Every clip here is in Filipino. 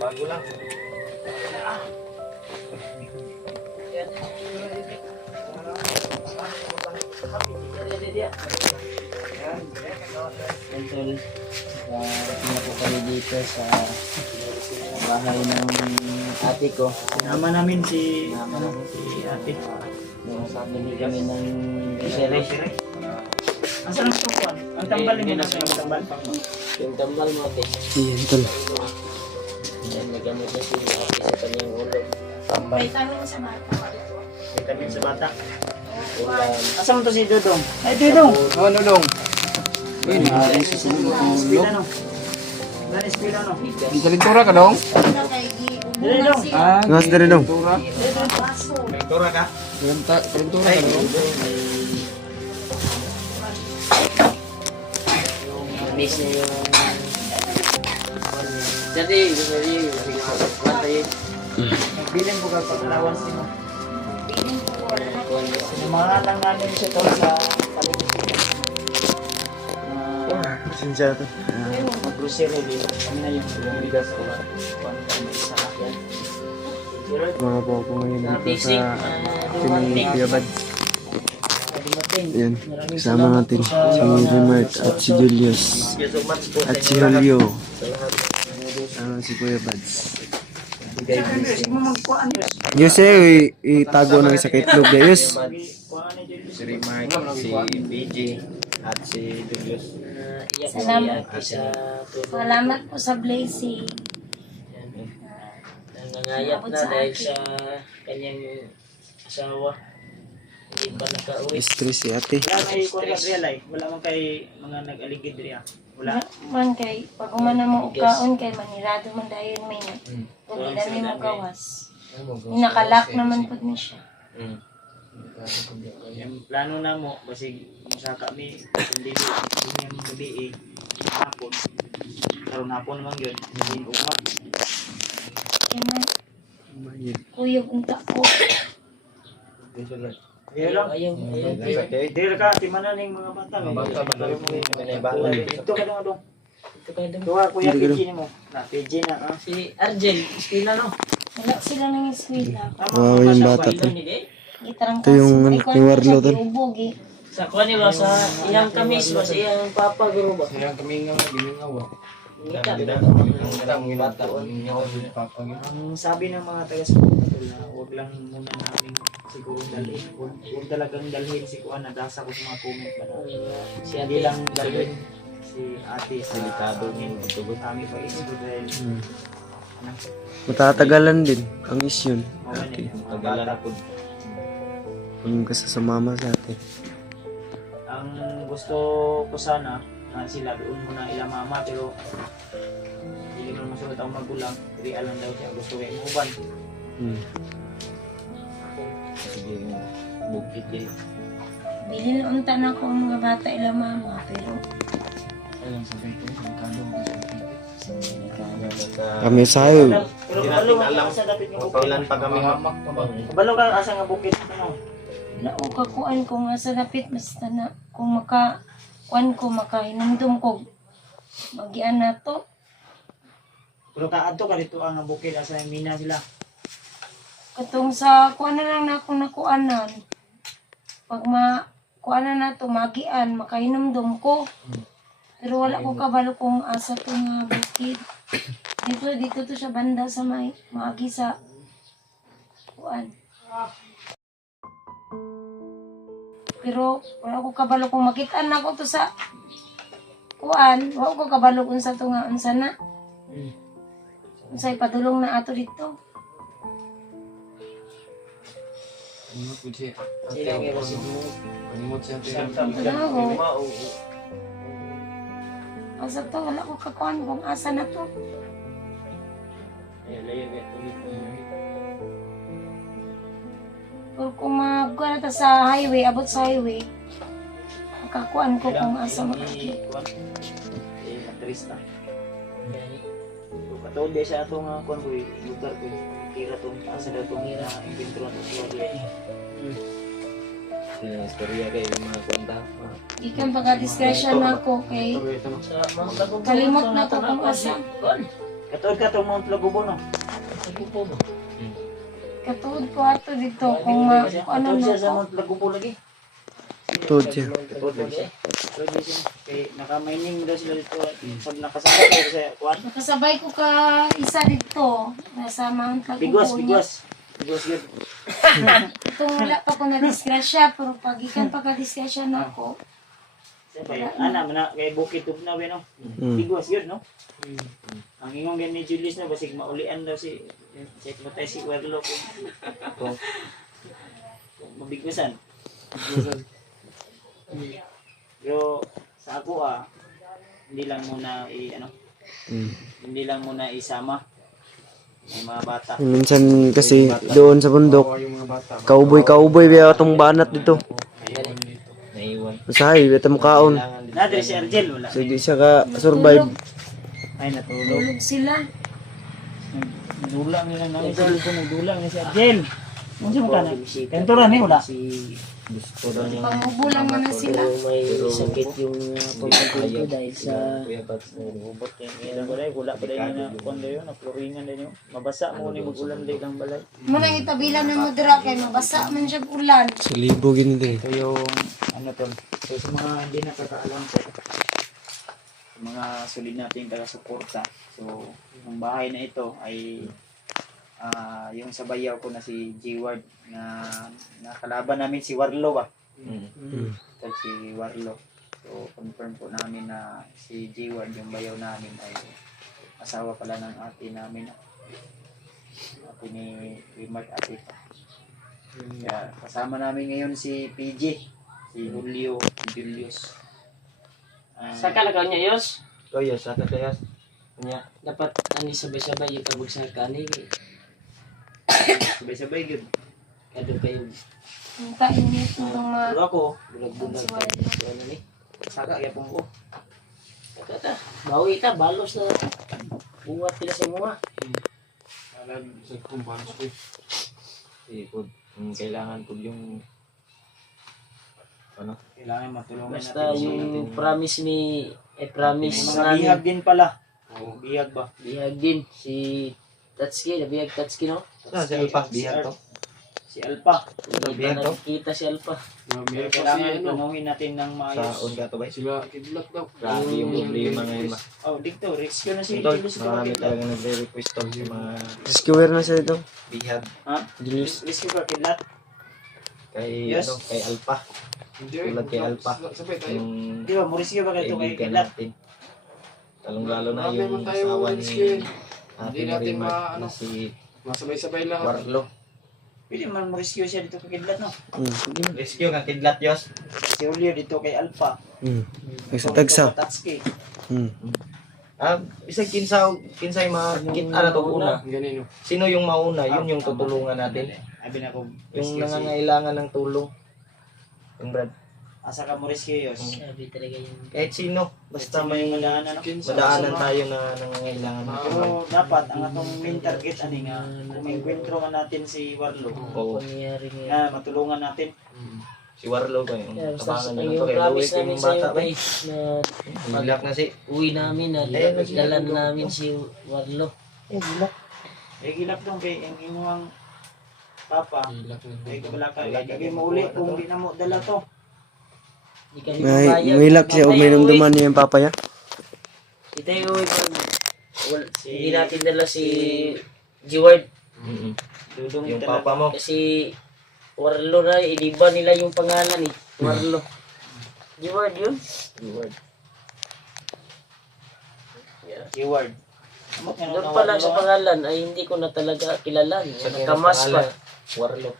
Bago lang. Tol, na po kami dito sa bahay ng ate ko. Sinama namin si ate. Bumili kami ng grocery. Asan ang tukuan? Ang tambal niyo na ang tambal. Yung tambal mo, ate. Ayan, tol. Yan, nagamit na si ate sa kanyang ulo. Tambal. Vitamin sa mata. Vitamin sa bata. Ulam. Asan mo to si Dudong? Ay, Dudong! Oh, Nulong. Uy, Espila no? Gani espila no? di kalintura ka dong? Dili dong. Mas dari dong. Tura ka? Kalintura ka dong? Miss niya yung... Dati, gusto niya yung... Nagbilang ko ka paglawan sino. Biling ko wala. Sinamahan lang namin siya to sa paligid. Pasensya to. Mag-grocery din. Kami na yung bigas ko. Kuhan kami sa akin. Pero Mga po ako ngayon dito Basic, sa dumating. Pinipiyabad. dumating. Ayan, Maraming kasama salamat natin po si Remart at si Julius at si Julio. Si Kuya Bads. Yus itago ng sa kaitlog na Yus. Si Rimay, si BJ, at si Julius. Salamat. Sa Salamat po sa blessing. nangangayat na dahil sa kanyang asawa. Hindi pa nakauwi. Stress si ate. Wala may kuha Gabriel ay. Wala man kay mga nag-aligid riya. Wala. Man kay pag umana mo ukaon kay manirado man dahil may na. Kung hindi mo gawas. Nakalak naman po niya siya. Yung plano na mo basig sa kami hindi yung gabi hapon. Karon hapon naman yun. Hindi umak. Kaya man, kuyog unta ko. Kaya lang. Ayaw. Dili ka timanan ng mga bata. Ito ka dong dong. Tuwa kuya PG mo. Na PG na ah. Si Argel, Espina no? Wala sila ng eskwela. Wow, yung bata to. Gitarang Ito yung anak ni Warlo to. Ubogi. Sa kuha niyo ba sa iyang kamis ba sa iyang papa guro ba? Kaya kami nga giningaw. Ngita. Ang bata Ang sabi ng mga taga-school na huwag lang muna namin siguro dalhin. Huwag talagang dalhin si Kuan. Nagasa ko sa mga comment ba na. Si Hindi Ate lang dalhin si ate sa Delikado amin. tugot. Kami pa isip dahil Matatagalan din ang isyon. okay. Tagalan ako. Kung kasi sa mama sa ate. Ang gusto ko sana sila doon muna ila mama pero hindi naman masulat ang magulang. Real lang daw siya. Gusto kayo muban. Sige, bukit eh. Bilin unta na ko ang mga bata ila mama pero Ayun, sabi ko, delikado. Kami sayo. Pero Hindi kabalo natin alam ka sa dapat yung bukid. Kailan pa kami hamak pa ba? Kabalo ka asa nga bukid. Ano? wala ko kakuan ko nga sa lapit basta na kung kuan ko makahinumdum ko magian na to. Pero kaadto ka dito ang bukid asa yung mina sila. Katong sa kuan na lang na akong nakuanan. Pag kuanan na to magian makahinumdum ko. Pero wala ko kabalo kung asa to nga bukid. Dito to sa banda sa may maagi sa kuan. Pero wala ko kabalo kung makitaan na ko to sa kuan. Wala ko kabalo kung sa to nga unsa na. Unsay padulong na ato dito. Sila nga ba si mo? Wala ko. Asa to wala ko kakuan kung asa na to. Pero kung magkuhan na ta sa highway, abot sa highway, makakuan ko kung asa makakit. Matrista. Katoon di siya atong kuan ko lugar ko. Kira tong asa daw tong ina inventro na to. Istorya kay mga kwenta. Ikan pagka-disgrasya na ako kay Sa Mount Lagubo. kalimot na ko kung asa. Katod ka itong Mount Lagubo, no? Katuod ko ato dito kung ano Katod na siya sa ko. Mount Lagubo lagi. Tuod siya. Katod lang siya. Katod din siya. Kaya naka-mining daw sila dito. Pag nakasakay kayo sa kuwan. Nakasabay ko ka isa dito. Nasa Mount Bigwas, Lagubo niya. bigwas. Bigwas yun. Itong wala pa ko na-disgrasya, pero pag ikan pagka-disgrasya na ako, Kaya, kay Bukit Tugnaw, no? Mm. Bigwas yun, no? Ang ingong gan ni Julius na, basig maulian daw si check mo tayo si Werlo kung mabigwasan. Pero sa ako hindi lang muna hindi lang muna isama yung mga bata. Minsan kasi doon sa bundok, kauboy biya atong banat dito. Naiwan. Usahay, biya tamo kaon. Nadre si Argel, wala. So di siya ka survive. Ay, natulog. tulog sila. Dulang nila namin sa dito, nagdulang ni si Argel. Ano siya magkana? Kenturan eh, wala. Gusto daw niya. Pangubulang na sila. May sakit yung pagkakulo dahil sa Kuya Bats. Ubot yung ilang balay, wala pa rin na kondo yun, napluringan din yun. Mabasa mo ni mag-ulan din ang balay. Manang itabilan na mo dira kay mabasa man siya ulan. Sa libo gini din. Ito yung, ano to, so sa mga hindi nakakaalam po, sa mga solid nating taga-suporta. So, yung bahay na ito ay yung sa bayaw ko na si G-Ward na nakalaban namin si Warlo Ito si Warlo. So, confirm po namin na si G-Ward, yung bayaw namin ay asawa pala ng ate namin. Ate ni Mark ate pa. Kaya kasama namin ngayon si PJ, si Julio, Julius. Saka na niya Yos. Kuya, sa kakayas. Kanya. Dapat ani sabay-sabay yung kabugsaka ni Sabay-sabay yun. kado kayo Hintayin niyo itong mga Pero ako, bulag-bulag Bulag-bulag. so ano ni. saka kaya pong ko. Tata, bawi ta balos na buwat pila sa mga. Ikod. Kailangan po yung ano? Kailangan matulungan Basta natin. yung promise ni promise Yung mga bihag din pala. Oo, bihag ba? bihag din si Tatsuki, nabihag Tatsuki no? Si Alpa, bihag to. Si Alpa. Hindi bihag pa to? nakikita si Alpha. Pero kailangan tanungin natin ng Sa maayos. on ka to ba? Sila kidlat daw. Grabe yung problema ngayon ba? Oh, dito, rescue na si Tol, Julius marami Kakidlat. talaga nagre-request tol sa mga Rescuer na siya ito. bihag Ha? Julius. Rescue Kakidlat? kay Yes. kay Alpa. Hindi. Tulad kay Alpa. Sabay tayo. Yung Di ba, murisyo ba kayo kay kaibigan Kidlat? natin. Talong-lalo na Marami yung man tayo asawa rescue. ni Hindi Ate natin Marimar maano. na si Masabay-sabay lahat. Warlo. Pwede man murisyo siya dito kay Kidlat, no? Rescue ka kidlat Yos. Si Julio dito kay Alpha. Tagsa. Tatsuki. Bisag kinsay makita na to una. Ganino. Sino yung mauna, yun yung tutulungan natin. Abi na ko Yung rescue si... nangangailangan ng tulong. Yung Brad. Asa ka murisyo, Yos? Sabi talaga yung Kahit sino, basta may madaanan, no? madaanan tayo na nangangailangan ng tulong. Pero dapat, ang atong main target, ani nga, kung may enkwentro nga natin si Warlo, Oo. pangyayari ngayon. na matulungan natin. Si Warlo ba yung Yeah, basta tabangan ang nyo na to. yung Kaya promise luwi ko namin yung sa iyo bata ba? guys na Hilak na si. uwi namin na dalan namin si Warlo. Eh, gilak dong kay ang imuhang papa, ay kabalaka, kaya mauli kung di na mo dala to. Di kami May mabayag. milak siya o may numduman niya yung papaya. Ito yung hindi natin dala si G-Ward Dudong Yung dala. papa mo. kasi Warlo na iniba nila yung pangalan Warlo. G-Ward yun? Keyword. Amot nga Doon pa lang sa pangalan ay hindi ko na talaga kilala. Nakamas pa. Warlo.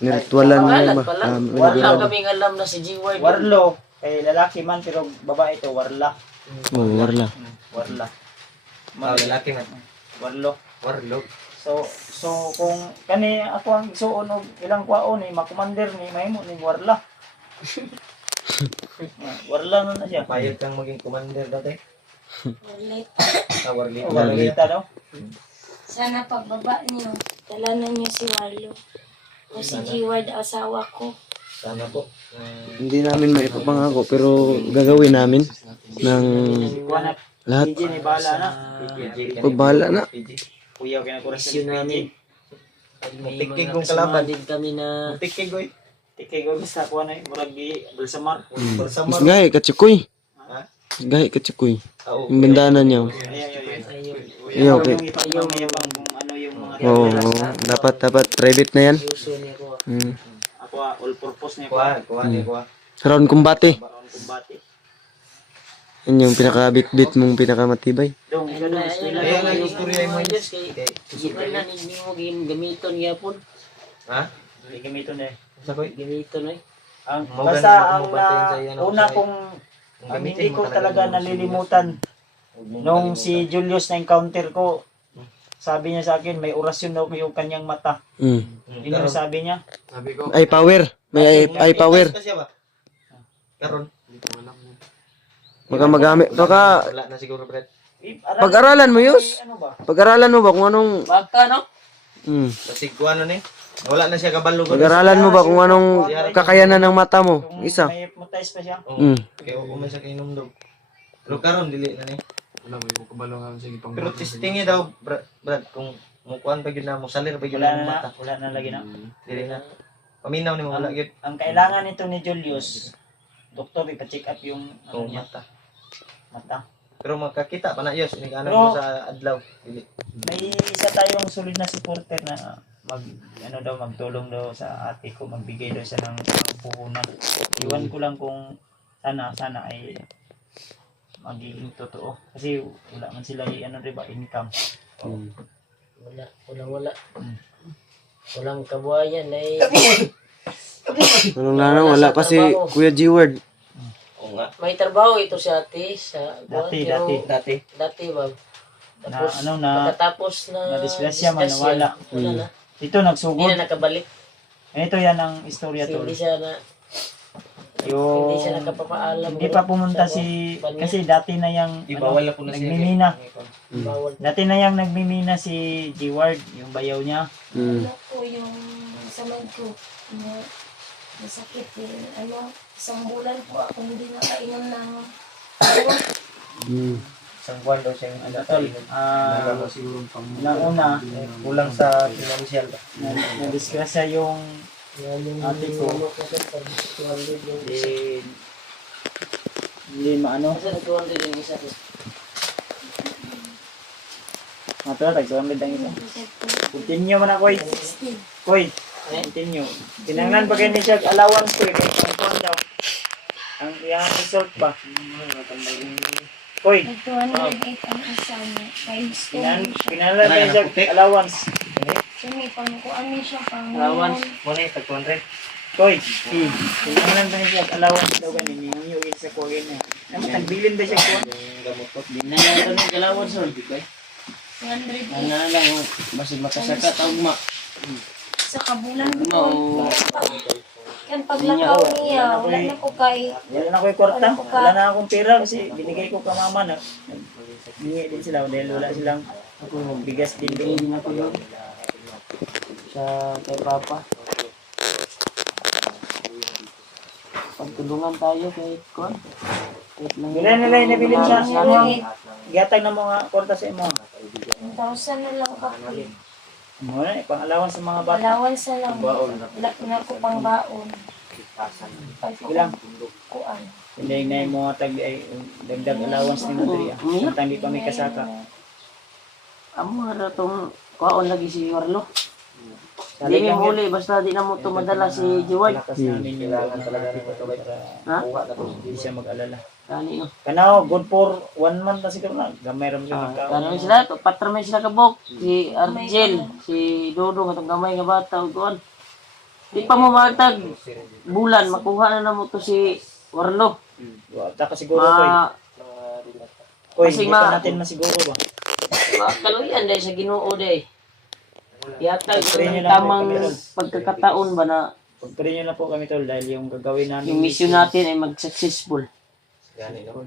Niritualan niya Pangalan ba? pa lang. Wala Wala kaming alam na si G-Ward. Warlo, kay lalaki man pero babae to, Warla. Oh, warla. Warla. Lalaki man. Warlo. Warlo. So kung kani ako ang igsuon og ilang kwaon ni makumander ni mahimo ni Warla. Warla na siya. Payag kang maging commander dati. Ulit. Warlito. Warlita daw. Sana pagbaba niyo, dalanan niyo si Warlo. O si G-Ward, asawa ko. Sana po. Hindi namin maipapangako pero gagawin namin ng Kuha na, lahat. PG na bahala na. Pagbahala na. Kuya, kinakuras Issue sa namin. PG. May Tikig mga kong kalaban. kasama din kami na Tikig, oy. Tikig, oy. Basta kuha na, murag di, Balsamar. Bersama. Gahi kachukoy. Ha? Gahi kachukoy. Oo. Yung bandanan niya. Ayaw, Ayaw, okay. yung ipagmamayabang kung ano yung mga Oo, reference. dapat private na yan. uso niya ko. Ako, all purpose niya Kuha ni kuha. Round kumbate. Baron kumbate. Yan yung pinaka-bit-bit mong pinakamatibay. Dong, ikaw dong, Ayun Stella. Ayun, lang yung yung storya mo mga yun. Diyos kay Hindi na hindi mo gamiton yapon. Ha? Hindi gamito na eh. Sakoy. Gamiton eh. Ang, Mo basta ganun, ang mabantayan sa yan, una sa- kong Kung ang gamitin hindi mo ko talaga yung nalilimutan Huwag mong nung kalimutan. si Julius na encounter ko. Sabi niya sa akin, may orasyon daw yung kanyang mata. Mm. Yun yung sabi niya. Sabi ko, Eye power. May eye power. Pa siya ba? Karon. hindi ko alam yun. Baka magamit. Baka Wala na siguro, Brad. pag-aralan mo, Yus. Ano ba? Pag-aralan mo ba kung anong... Baka no? Mm. Kasi kuha na ni. Wala na siya kabalo. Pag-aralan mo ba kung anong kakayanan ng mata mo? Kung Isa. may hypnotize pa siya. Oo. Mm. Kaya umay sa kainom daw. Pero karon dili na ni. Wala mo yung kabalo nga sige pang. Pero testing niya daw, Brad, kung mukuan pa gyud na mo salir pa gyud na mo mata. Wala na lagi na. Dili na. Paminaw ni mo wala gyud. Ang kailangan nito ni Julius, doktor, ipa-check up yung ano Oo, niya, mata. mata. Pero magkakita pa na yos ini kanan Pero- mo sa adlaw. Dili. May isa tayong solid na supporter na magtulong daw sa ate ko, magbigay daw siya ng puhunan. Iwan ko lang kung sana ay magiging totoo. Kasi wala man sila diba, income. Wala. Walang kabuhayan ay Anong lana? Wala pa si Kuya G-Word. Oo nga. may trabaho ito si ate sa Dati. Dati ba? Na Tapos ano na, pagkatapos na na-disgrasya man, nawala. Wala na. ito Hindi nagsugod. na nakabalik. Ito yan ang istorya Kasi to. hindi siya Yung nakapapaalam. hindi pa pumunta si kasi dati na yang Ibawal na po na siya. nagmimina. Bawal. Dati na yang nagmimina si G-Ward, yung bayaw niya. Mm. Ano po yung samad ko na masakit eh. Ano, isang bulan po ako hindi nakainom ng gamot. Mm. Isang buwan daw siya yung Ano tol, Siguro pang. una, kulang sa financial ba? na-disgrasya yung ate ko. Hindi maano. Kasi nag-200 yung isa ko. Matala, tag-200 ang isa. Continue man ako, Koy, continue. Tinangnan pa kayo ni siya allowance ko, pang daw. Ang iyang result pa. Koy, Nag-208 ang isa niya. Times 2 kinala na siya allowance. So may pangkuan niya siya pang Allowance. Muna yung tag 200. Koy, tinangnan pa niya siya allowance daw ganin. Yung sa kuhin niya. Naman, tagbilin ba siya kuha? Hindi na yan ito ng galawan, sir. 108 Ano na lang, basta makasaka tawag ma. sa kabulan Mo, po. Kan paglakaw niya, wala na ko kay Wala na ko yung kwarta. Wala na akong pera kasi binigay ko ka mama na. Binigay din sila dahil wala silang bigas din doon. hindi na ko yun. Sa kay Papa. Pagtulungan tayo kahit kon. Kahit lang. Wala nila yung nabilin siya. Ano ang gatag na mga kwarta sa imo? 1,000 na lang kapoy. Ano na, pang-alawan sa mga bata. Allowance na lang. Wala na ko pang baon. Ilang? Kuan. Hindi na yung mga dagdag allowance ni Madria. Samtang di pa may kasaka. Amo na itong kaon lagi si Warlo. Salig Hindi lang mo huli, basta di na mo tumadala si Jiward. Lakas namin yung talaga dito Ha? hindi siya mag-alala. Kani no. Kanaw, good for 1 month na siguro na. Gamay ram siya Kanon sila, patramin sila kabok. Si Argel, si Dodong, itong gamay nga bata, o kuan. Di pa mo matag bulan, makuha na mo to si Warlo. Wata ka siguro ko Koy, Kasi hindi pa natin masiguro ba? Kaluyan dahil sa Ginoo dahil. Yata Pagpray niyo yung lang po tamang kami doon. pagkakataon ba na Pagpray nyo na po kami tol dahil yung gagawin namin yung mission natin ay mag-successful. Gani no.